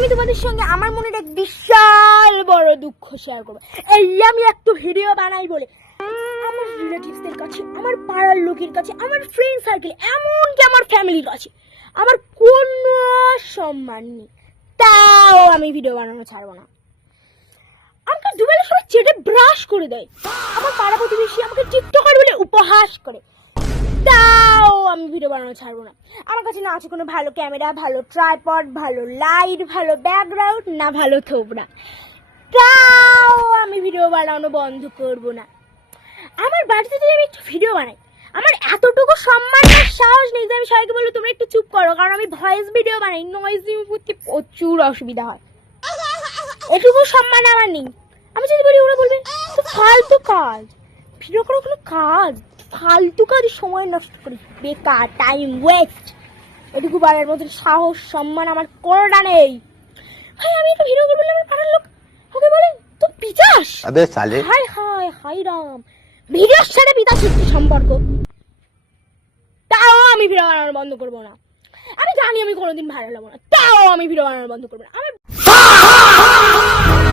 আমি তোমাদের সঙ্গে আমার মনের এক বিশাল বড় দুঃখ শেয়ার করবো। এই আমি একটু ভিডিও বানাই বলে আমার রিলেটিভসদের কাছে, আমার পাড়ার লোকের কাছে, আমার ফ্রেন্ড সার্কেল, এমনকি আমার ফ্যামিলির কাছে আমার কোনো সম্মান নেই, তাও আমি ভিডিও বানানো ছাড়বো না। আমাকে দুবেলা সবাই চেটে ব্রাশ করে দেয়, আমার পাড়া প্রতিবেশী আমাকে টিকটকার বলে উপহাস করে, তাও আমি ভিডিও বানানো ছাড়বো না। আমার কাছে না আছে কোনো ভালো ক্যামেরা, ভালো ট্রাইপড, ভালো লাইট, ভালো ব্যাকগ্রাউন্ড, না ভালো থোবরা, তাও আমি ভিডিও বানানো বন্ধ করব না। আমার বাড়িতে যদি আমি একটু ভিডিও বানাই, আমার এতটুকু সম্মান আর সাহস নেই যে আমি সবাইকে বলবো তোমরা একটু চুপ করো, কারণ আমি ভয়েস ভিডিও বানাই, নয়েজ করতে প্রচুর অসুবিধা হয়, এটুকু সম্মান আমার নেই। আমি যদি বলি ওরা বলবে তো ফালতু কাজ, ভিডিও করার কোনো কাজ, ফালতু কাজ, সময় নষ্ট করি, বেকার, টাইম ওয়েস্ট, এটুকু বাড়ার মতো সাহস সম্মান আমার কোনোটা নেই। ভাই আমি একটা ভিডিও করবো, আমার পাড়ার লোক ওকে বলে তো পিচাস, अबे साले হাই হাই হাই রাম, ভিডিওর সাথে পিতা সত্যি সম্পর্ক, তাও আমি ভিডিও বানানো বন্ধ করবো না। আমি জানি আমি কোনোদিন ভাইরাল হবো না, তাও আমি ভিডিও বানানো বন্ধ করবো না। আমার